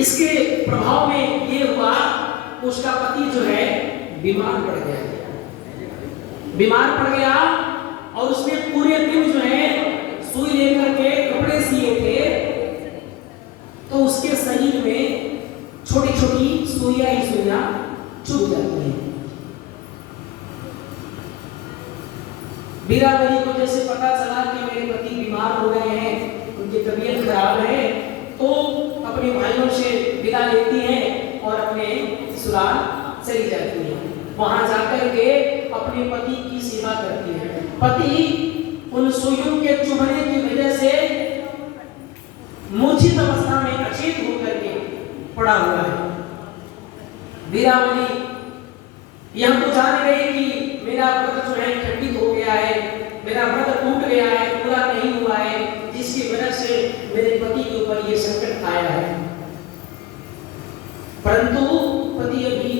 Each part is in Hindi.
इसके प्रभाव में ये हुआ, उसका पति जो है बीमार पड़ गया। बीमार पड़ गया और उसने पूरे दिन जो है सुई लेकर के कपड़े सिए थे, तो उसके शरीर में छोटी छोटी सुइयां ही सुइयां चुभ जाती हैं। वीरावली को जैसे पता चला कि मेरे पति बीमार हो गए हैं, उनकी तबीयत खराब है, तो अपने भाइयों से विदा लेती हैं और अपने ससुराल चली जाती है। वहां जाकर के अपने पति की सेवा करती है। पति उन सुइयों के चुभने की वजह से मूर्छित अवस्था में अचेत होकर के पड़ा हुआ है। वीरावली यह तो जान गई कि मेरा व्रत जो है खंडित हो गया है, मेरा व्रत टूट गया है, पूरा नहीं हुआ है, जिसकी वजह से मेरे पति के ऊपर यह संकट आया है। परंतु पति अभी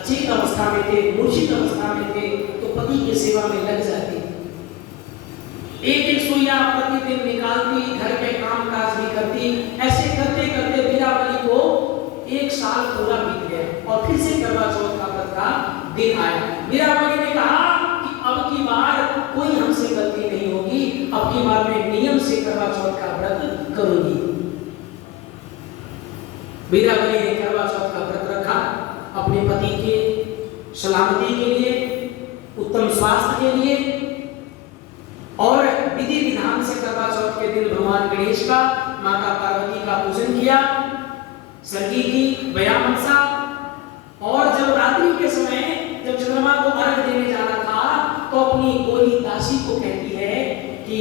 अचेत अवस्था में थे, मूर्छित अवस्था में थे, तो पति की सेवा में लग जाती। एक एक सुइया प्रतिदिन निकालती, घर के काम काज भी करती। ऐसे करते करते वीरावली को 1 साल पूरा बीत गया और फिर से करवा चौथ का व्रत का दिन आया। वीरावली ने कहा कि अब की बार कोई हमसे गलती नहीं होगी, अब की बार मैं नियम से करवा चौथ का व्रत करूंगी। वीरावली ने करवा चौथ का व्रत रखा अपने पति के सलामती के लिए, उत्तम स्वास्थ्य के लिए, और विधि विधान से करवा चौथ के दिन भगवान गणेश का, माता पार्वती का पूजन किया, सरगी की, बयामंसा। और जब रात्रि के समय जब चंद्रमा को अर्घ देने जाना था, तो अपनी गोली दासी को कहती है कि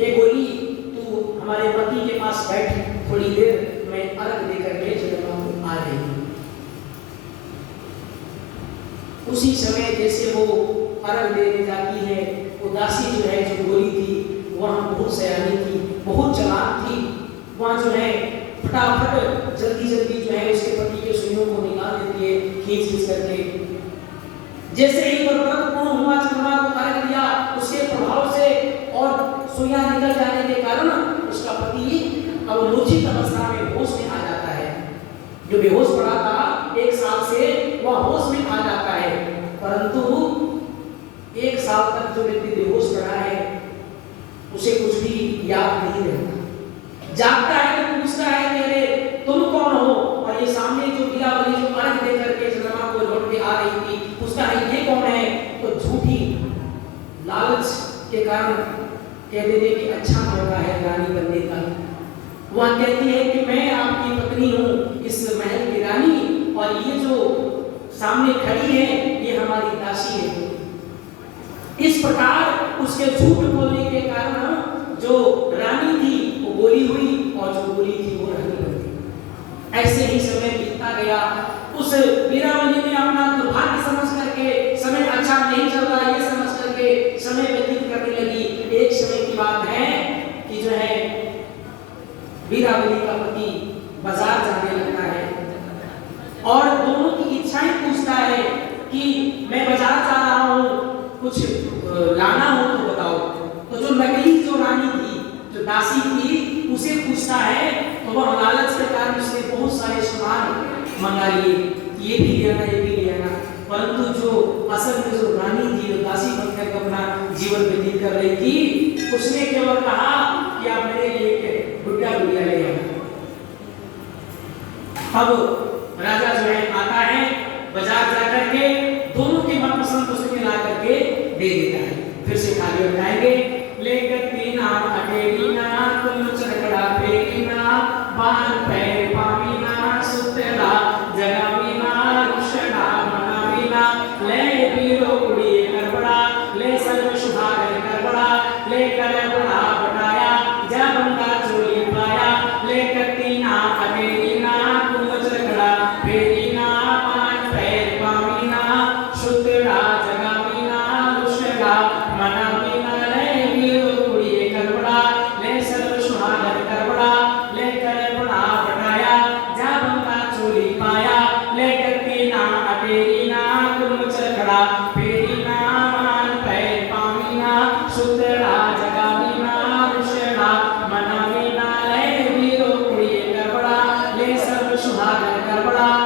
ए गोली, तू हमारे पति के पास बैठ, थोड़ी देर मैं अर्घ देकर के चंद्रमा को आ रही हूं। उसी समय जैसे वो अर्घ देने जाती है, वो दासी जो है, जो गोली थी, वहां बहुत सयानी थी, बहुत चालाक थी। वहां जो है फटाफट जल्दी जल्दी जो है उसके पति के सुइयों को निकाल देती है, खींच खींच करके। जैसे ही व्रत पूर्ण हुआ, चंद्रमा को अर्घ दिया, उसके प्रभाव से और सुइयां निकल जाने के कारण उसका पति अब मूर्छित अवस्था में होश में आ जाता है। जो बेहोश पड़ा था 1 साल से, वह होश में आ जाता है। परंतु 1 साल तक जो व्यक्ति बेहोश पड़ा है, उसे कुछ भी याद नहीं रहता। जागता है तो पूछता है कि अरे तुम कौन हो? और ये सामने जो वीरावली जो अर्घ दे करके चंद्रमा को लौट के आ रही थी, पूछता है ये कौन है? तो झूठी लालच के कारण कह देते कि अच्छा मौका है रानी बनने का। वह कहती है कि मैं आपकी पत्नी हूँ, इस महल की रानी, और ये जो सामने खड़ी है ये हमारी दासी है। इस प्रकार उसके झूठ बोलने के कारण जो रानी थी वो गोली हुई, और जो गोली थी वो रानी बन गई। ऐसे ही समय बीतता गया। उस वीरावली ने अपना दुर्भाग्य समझ करके, समय अच्छा नहीं चल रहा ये समझ करके समय व्यतीत करने लगी। एक समय की बात है कि जो है वीरावली का पति बाजार जाने लगता है और दोनों की इच्छाएं पूछता है कि मैं बाजार जा रहा हूँ, कुछ लाना हो तो बताओ। तो जो नकली जो रानी थी, जो दासी थी, उसे पूछता है, तो वह लालच के कारण उसने बहुत सारे सामान मंगा लिए, ये भी ले आना, ये भी ले आना। परंतु जो असल में जो रानी थी, जो दासी बनकर अपना जीवन व्यतीत कर रही थी, उसने केवल कहा कि आप मेरे लिए गुड्डा गुड़िया ले आना। अब राजा जो है आता है, बाजार जाकर के दोनों के मनपसंद वस्तुएं ला करके दे देता है। फिर से खाली बताएंगे, लेकर तीना अटेरीना, तुम चरकड़ा पेरीना, बाहर पैर पामीना, सुतेला जगामीना, रुशना मनामीना, ले पीरो कुड़ी करबड़ा, ले सर्व शुभागर करबड़ा, ले कर बड़ा बनाया, जा बंदा चोली पाया, लेकर तीना अटेरीना, तुम चरकड़ा पेरीना। कहा जाए, गड़बड़ा